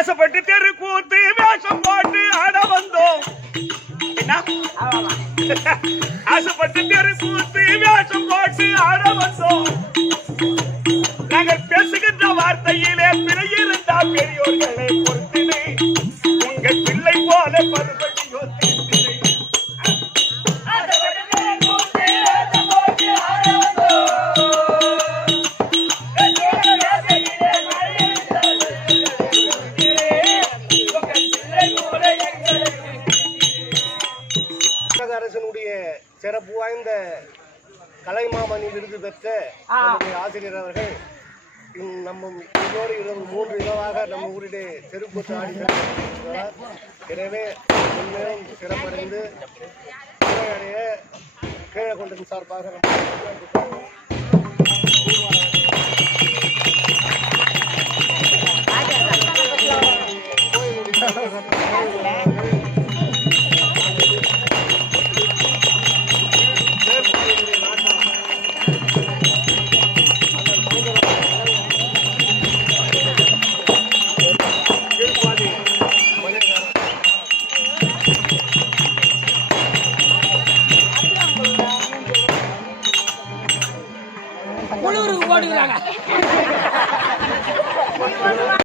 ஆசைப்பட்டு தெரு கூத்து வேஷம் போட்டு ஆட வந்தோம். என்ன ஆசைப்பட்டு தெரு கூத்து வேஷம் போட்டு ஆட வந்தோம். நாங்கள் பேசுகின்ற வார்த்தையிலே பிழை இருந்தா பெரியோர்களை பொறுத்தினை உங்கள் பிள்ளை போல பருவத்தை யோசித்தினை. அரசனுடைய சிறப்பு வாய்ந்த கலைமாமணி விருது பெற்ற ஆசிரியர் அவர்கள் நம்ம இன்னொரு 3 இரவாக நம்ம ஊரிலே தெருக்கூத்து ஆடி சென்றார். எனவே உண்மையும் சிறப்படைந்து கீழே கொண்டதன் சார்பாக நம்ம